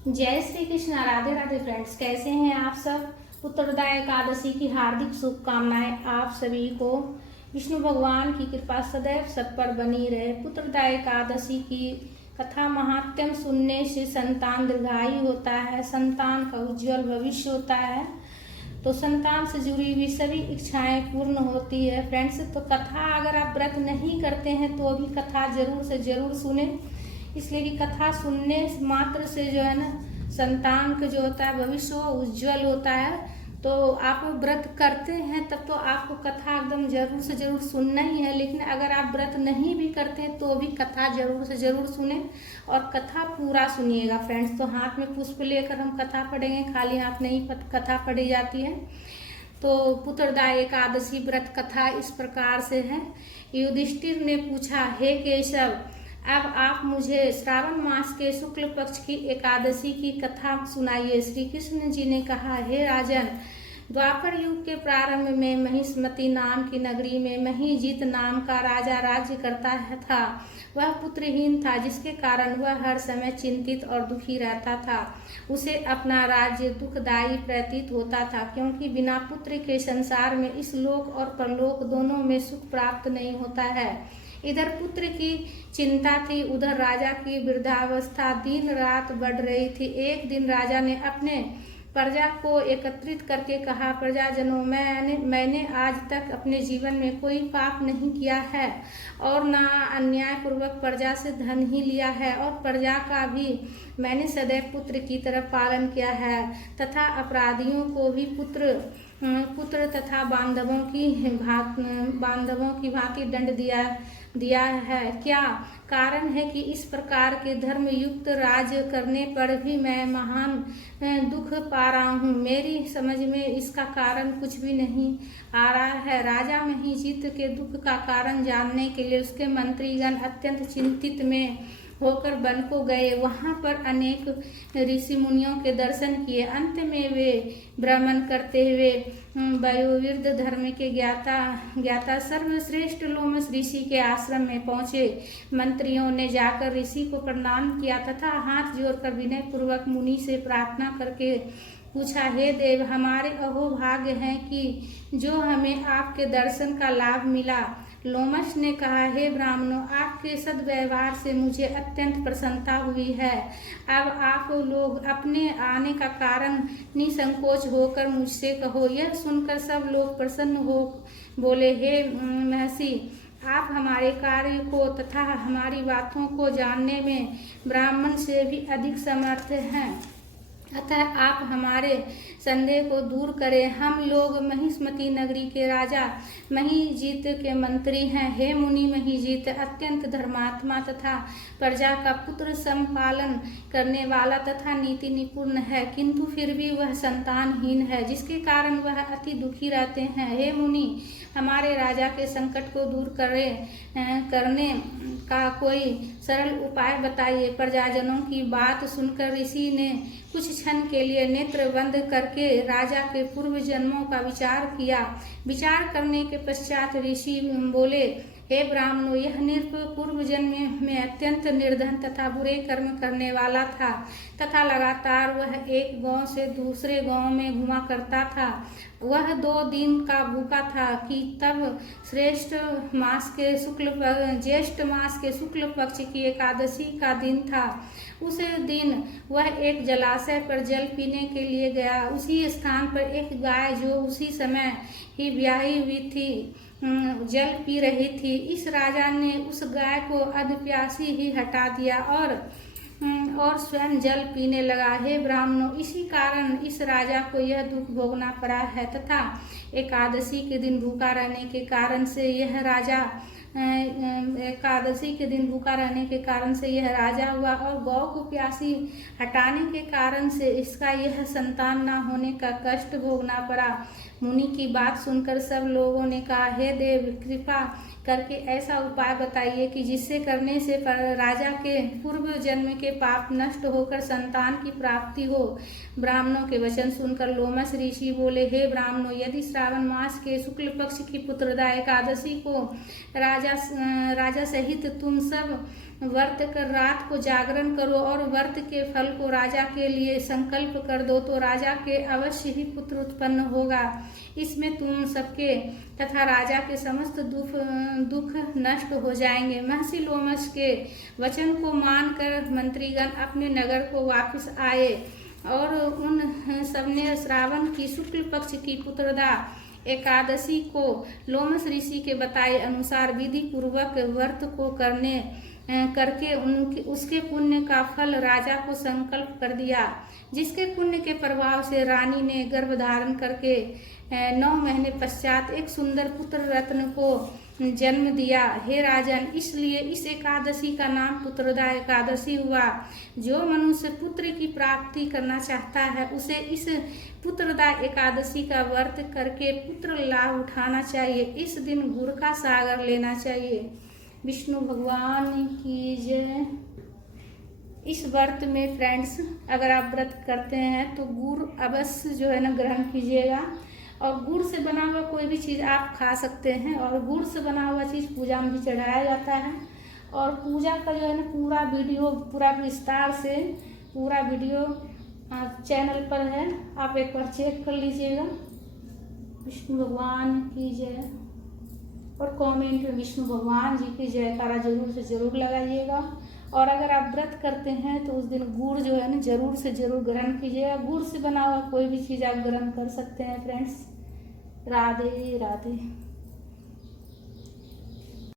जय श्री कृष्ण। राधे राधे फ्रेंड्स, कैसे हैं आप सब। पुत्रदा एकादशी की हार्दिक शुभकामनाएं आप सभी को। विष्णु भगवान की कृपा सदैव सब पर बनी रहे। पुत्रदा एकादशी की कथा महात्म्य सुनने से संतान दीर्घायु होता है, संतान का उज्जवल भविष्य होता है, तो संतान से जुड़ी हुई सभी इच्छाएं पूर्ण होती है। फ्रेंड्स, तो कथा अगर आप व्रत नहीं करते हैं तो अभी कथा जरूर से जरूर सुने, इसलिए कि कथा सुनने मात्र से जो है ना संतान का जो होता है भविष्य वो उज्जवल होता है। तो आप व्रत करते हैं तब तो आपको कथा एकदम जरूर से जरूर सुनना ही है, लेकिन अगर आप व्रत नहीं भी करते हैं तो भी कथा जरूर से जरूर सुने और कथा पूरा सुनिएगा। फ्रेंड्स, तो हाथ में पुष्प लेकर हम कथा पढ़ेंगे, खाली हाथ नहीं कथा पढ़ी जाती है। तो पुत्रदा एकादशी व्रत कथा इस प्रकार से है। युधिष्ठिर ने पूछा, हे केशव, अब आप मुझे श्रावण मास के शुक्ल पक्ष की एकादशी की कथा सुनाइए। श्री कृष्ण जी ने कहा, हे राजन, द्वापर युग के प्रारंभ में महिष्मति नाम की नगरी में महिजीत नाम का राजा राज्य करता था। वह पुत्रहीन था, जिसके कारण वह हर समय चिंतित और दुखी रहता था। उसे अपना राज्य दुखदायी प्रतीत होता था, क्योंकि बिना पुत्र के संसार में इस लोक और परलोक दोनों में सुख प्राप्त नहीं होता है। इधर पुत्र की चिंता थी, उधर राजा की वृद्धावस्था दिन रात बढ़ रही थी। एक दिन राजा ने अपने प्रजा को एकत्रित करके कहा, प्रजाजनों, मैंने आज तक अपने जीवन में कोई पाप नहीं किया है और न अन्यायपूर्वक प्रजा से धन ही लिया है, और प्रजा का भी मैंने सदैव पुत्र की तरफ पालन किया है तथा अपराधियों को भी पुत्र तथा बांधवों की भांति दंड दिया है। क्या कारण है कि इस प्रकार के धर्म युक्त राज्य करने पर भी मैं महान दुख पा रहा हूँ। मेरी समझ में इसका कारण कुछ भी नहीं आ रहा है। राजा महिजीत के दुख का कारण जानने के लिए उसके मंत्रीगण अत्यंत चिंतित में होकर वन को गए। वहां पर अनेक ऋषि मुनियों के दर्शन किए। अंत में वे भ्रमण करते हुए वयोवृद्ध धर्म के ज्ञाता सर्वश्रेष्ठ लोमस ऋषि के आश्रम में पहुँचे। मंत्रियों ने जाकर ऋषि को प्रणाम किया तथा हाथ जोड़कर विनय पूर्वक मुनि से प्रार्थना करके पूछा, हे देव, हमारे अहोभाग्य हैं कि जो हमें आपके दर्शन का लाभ मिला। लोमस ने कहा, हे ब्राह्मणों, आपके सद्व्यवहार से मुझे अत्यंत प्रसन्नता हुई है। अब आप लोग अपने आने का कारण निसंकोच होकर मुझसे कहो। यह सुनकर सब लोग प्रसन्न हो बोले, हे महर्षि, आप हमारे कार्य को तथा हमारी बातों को जानने में ब्राह्मण से भी अधिक समर्थ हैं, अतः आप हमारे संदेह को दूर करें। हम लोग महिष्मति नगरी के राजा महिजीत के मंत्री हैं। हे मुनि, महिजीत अत्यंत धर्मात्मा तथा प्रजा का पुत्र संपालन करने वाला तथा नीति निपुण है, किंतु फिर भी वह संतानहीन है, जिसके कारण वह अति दुखी रहते हैं। हे मुनि, हमारे राजा के संकट को दूर करने का कोई सरल उपाय बताइए। प्रजाजनों की बात सुनकर ऋषि ने कुछ क्षण के लिए नेत्र बंद करके राजा के पूर्व जन्मों का विचार किया। विचार करने के पश्चात ऋषि बोले, हे ब्राह्मणों, यह नृप पूर्व जन्म में अत्यंत निर्धन तथा बुरे कर्म करने वाला था तथा लगातार वह एक गांव से दूसरे गांव में घुमा करता था। वह 2 दिन का भूखा था कि तब ज्येष्ठ मास के शुक्ल पक्ष की एकादशी का दिन था। उस दिन वह एक जलाशय पर जल पीने के लिए गया। उसी स्थान पर एक गाय, जो उसी समय ही ब्याही हुई थी, जल पी रही थी। इस राजा ने उस गाय को अधप्यासी ही हटा दिया और स्वयं जल पीने लगा। हे ब्राह्मणों, इसी कारण इस राजा को यह दुख भोगना पड़ा है तथा एकादशी के दिन भूखा रहने के कारण से यह राजा हुआ, और गौ को प्यासी हटाने के कारण से इसका यह संतान न होने का कष्ट भोगना पड़ा। मुनि की बात सुनकर सब लोगों ने कहा, हे देव, कृपा करके ऐसा उपाय बताइए कि जिससे करने से राजा के पूर्व जन्म के पाप नष्ट होकर संतान की प्राप्ति हो। ब्राह्मणों के वचन सुनकर लोमस ऋषि बोले, हे ब्राह्मणों, यदि श्रावण मास के शुक्ल पक्ष की पुत्रदा एकादशी को राजा सहित तुम सब व्रत कर रात को जागरण करो और व्रत के फल को राजा के लिए संकल्प कर दो तो राजा के अवश्य ही पुत्र उत्पन्न होगा। इसमें तुम सबके तथा राजा के समस्त दुख नष्ट हो जाएंगे। महर्षि लोमश के वचन को मानकर मंत्रीगण अपने नगर को वापस आए और उन सबने श्रावण की शुक्ल पक्ष की पुत्रदा एकादशी को लोमश ऋषि के बताए अनुसार विधि पूर्वक व्रत को करके उसके पुण्य का फल राजा को संकल्प कर दिया, जिसके पुण्य के प्रभाव से रानी ने गर्भ धारण करके 9 महीने पश्चात एक सुंदर पुत्र रत्न को जन्म दिया। हे राजन, इसलिए इस एकादशी का नाम पुत्रदा एकादशी हुआ। जो मनुष्य पुत्र की प्राप्ति करना चाहता है उसे इस पुत्रदा एकादशी का व्रत करके पुत्र लाभ उठाना चाहिए। इस दिन गुड़ का सागर लेना चाहिए। विष्णु भगवान की जय। इस व्रत में फ्रेंड्स, अगर आप व्रत करते हैं तो गुड़ अवश्य जो है ना ग्रहण कीजिएगा और गुड़ से बना हुआ कोई भी चीज़ आप खा सकते हैं और गुड़ से बना हुआ चीज़ पूजा में भी चढ़ाया जाता है। और पूजा का जो है ना पूरा वीडियो पूरा विस्तार से पूरा वीडियो चैनल पर है, आप एक बार चेक कर लीजिएगा। विष्णु भगवान की जय। और कमेंट में विष्णु भगवान जी की जयकारा जरूर से जरूर लगाइएगा। और अगर आप व्रत करते हैं तो उस दिन गुड़ जो है ना जरूर से जरूर ग्रहण कीजिएगा। गुड़ से बना हुआ कोई भी चीज़ आप ग्रहण कर सकते हैं फ्रेंड्स। राधे राधे।